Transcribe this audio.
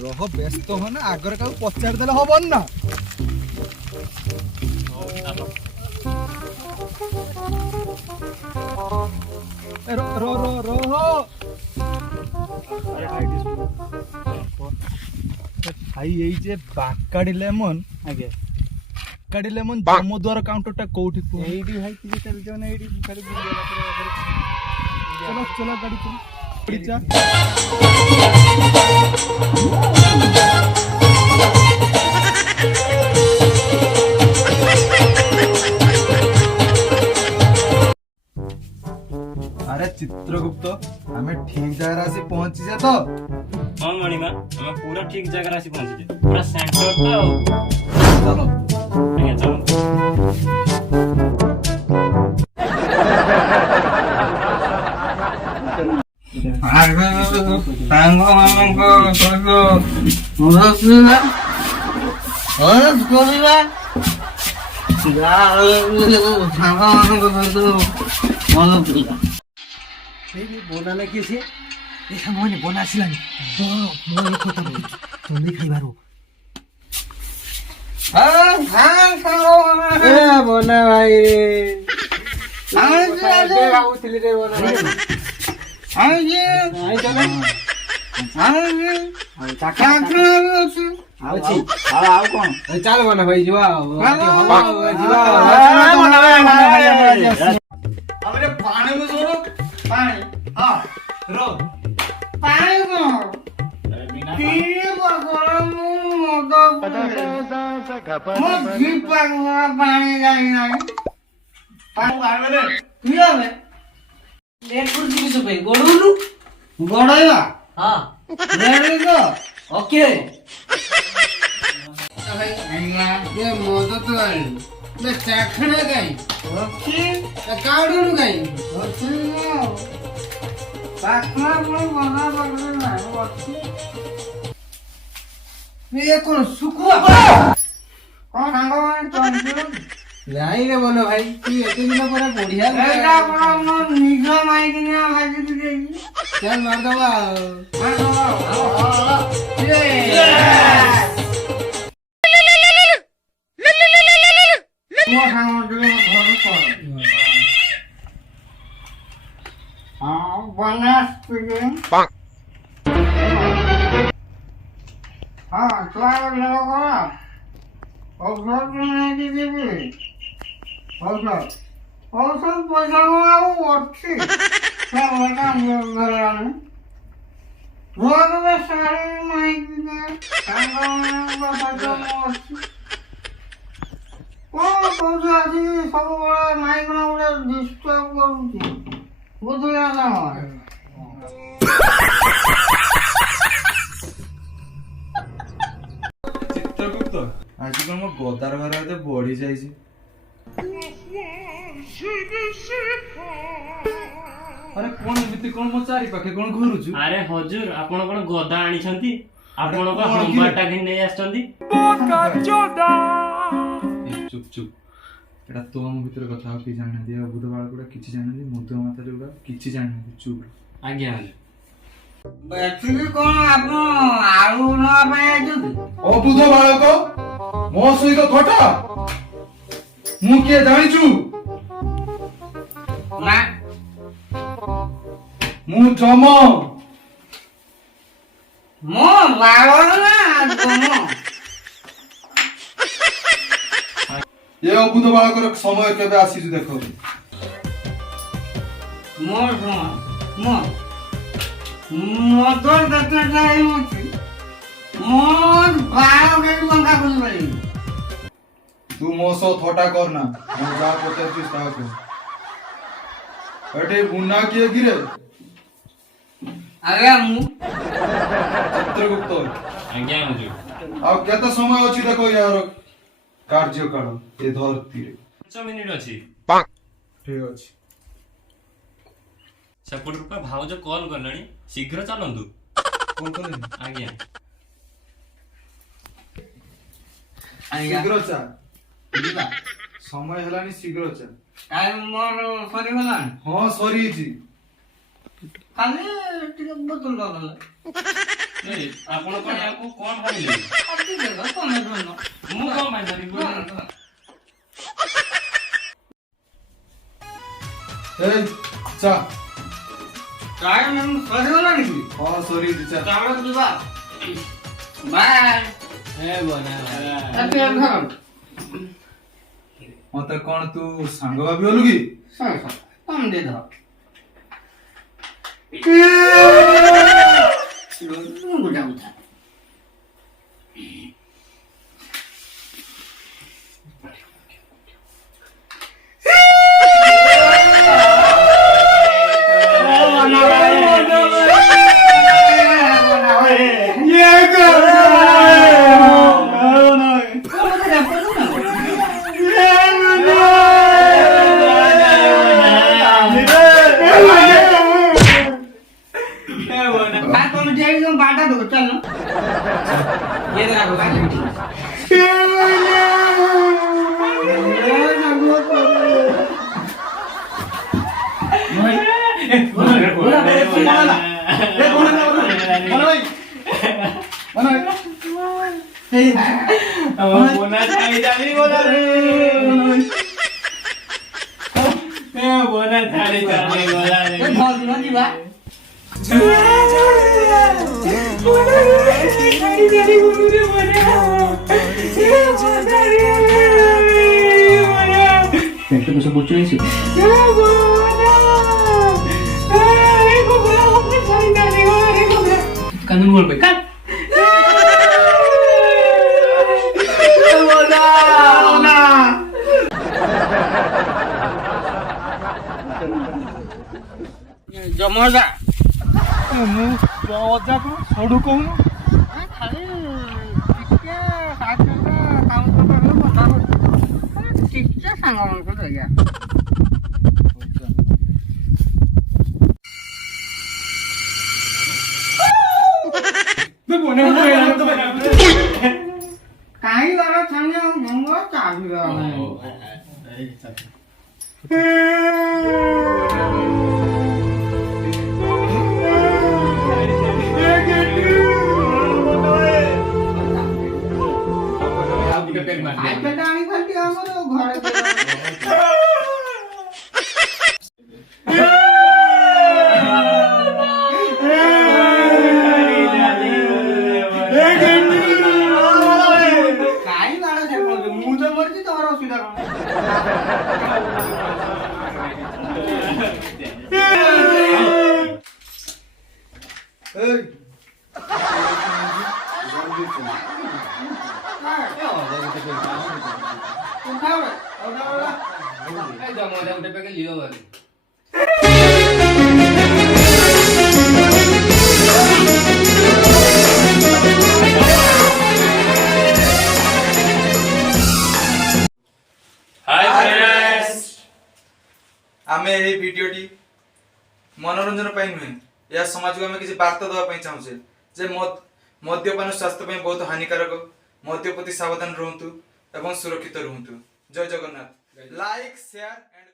रह व्यस्त हो ना आगर का पचार देले हबन ना रो रो रो रो भाई ये जे बाकाडी लेमन आगे बाकाडी लेमन जमद्वार काउंटरटा कोठी को एडी भाई तुझे चल जाओ ना एडी खाली बुझला चलो चलो गाड़ी चल जा अरे चित्रगुप्त हमें ठीक जगह आसी पहुंची जे तो हां मणिमा हम पूरा ठीक जगह आसी पहुंची जे पूरा सेंटर तो चलो आगे चलो सांग हमको तो मुरसुना और कोबीबा जा सांग हमको तो मन पुरा এই বনালে কি আছে এই সামনে বনাছিলাম তো মই কথা বলি তুমি খাইবারো হ্যাঁ হ্যাঁ সাঙ্গ এ বনা ভাই আমি যে ভাবুছিলি রে বনা ভাই আমি যে আই চলে আমি যে চাকা আছে আছি আর কোন চাল বনা ভাই ଯିବା ଯିବା বনা ভাই हमरे पानी में जोरो पानी हां रो पानी को की बगरम मदो मो जी पानी जाई नाही पानी आवे रे की आवे लेट पुर जी सो पे गोडुलु गोडया हां रेडी को ओके भाई आइया ये मदो तो आई ले चाखना गई ओके काउडू गई ओके पाखना बोल बना बना ना ओके ये कौन सुकुआ कौन आंगवान चंचू नहीं रे बोलो भाई तू एते दिन पर बढ़िया एटा पर मन निगो माई दिना भाजी दे चल मार दबा मार दबा ये mo sang dulu baru kok panas begini selalu dilakukan obat ini dibeli obat payah aku wajib saya kan berani gua besar main juga tanggung bapak wajib कौन कौन सा आदमी सब बड़ा माइक ना उड़ा डिस्टर्ब करूँगी वो तो याद आ चित्रगुप्त आजकल मो गोदार भरा तो बढ़ी जाई छी अरे कोन बिति कोन मो चारि पाखे कोन घुरुछु अरे हजूर आपण कोन गदा आनी छंती आपण को हंबाटा घिन नै आछंती चुप चुप एटा तो हम भीतर कथा की जाने दिया बुध बाळ कोडा किछि जाने दि मधु माता जोडा किछि जाने दि चुप आज्ञा बैठली कौन आप आलू ना पाए जो ओ बुध बाळक मो सहित थटा मु के जानि छु ना मु जम मो बाळो ना तुम ये अबुध बाळकर समय केबे आसी छु देखो मोर मो मोटर दत्ता जाई मोची मोर बाळो के बंका कुल बली तू मो सो थोटा करना हम जा पचार छु ता को अटे बुना किए गिरे आगे मु चित्रगुप्त आज्ञा हजूर आ केते समय अछि देखो यार कार्यकाल ए धरती रे 5 मिनिट अछि ठीक अछि सेपट रूपा भाउज कॉल करलानी शीघ्र चलंतु कोन कोन आज्ञा शीघ्र चा बुझला समय हलानी शीघ्र चा टाइम मोर सरी गला हां सरी जी ଖାଲି ଟିକେ ବୋତଲ ଦରକାର नहीं आपण कोण याको कोण भाईले अति देखो तमे दोनो मु कोण भाई धरी ए चा काय मग सरिवला निकी हां सॉरी चा चावला तुझा बाय ए बोना अति घर मत कोण तू सांग भाबी होलु की सांग तम दे दो बुझा बुझा बाटा दो चल ना ये देखा को बाटा पेट कसं बुचवायचं कानून बोल काय जमजा ମୁଁ ଅଜା କଣ ସଡୁ କହୁନୁ ଖାଲି ଟିକେ ସାହାଯ୍ୟ କାମ କରିଲେ କଥା ଟିକେ ସାଙ୍ଗମାନଙ୍କୁ ଆଜ୍ଞା କାହିଁ ଗଲା ଛାଣିଆ ମଙ୍ଗ ଚାବି ଆଣି ଖାଲି ଆମର ଘରେ କାହିଁ ବାଳ ସେ ମୁଁ ତ ମରିଛି ତମର ଅସୁବିଧା आमे एही भिडियोटी मनोरंजन पाई नुहे या समाज को आमे किसी वार्ता दवा पाई चाहूछे जे मद्यपान स्वास्थ्य पाई बहुत हानिकारक मद्य प्रति सावधान रहंतु एवं सुरक्षित रहंतु जय जगन्नाथ लाइक शेयर एंड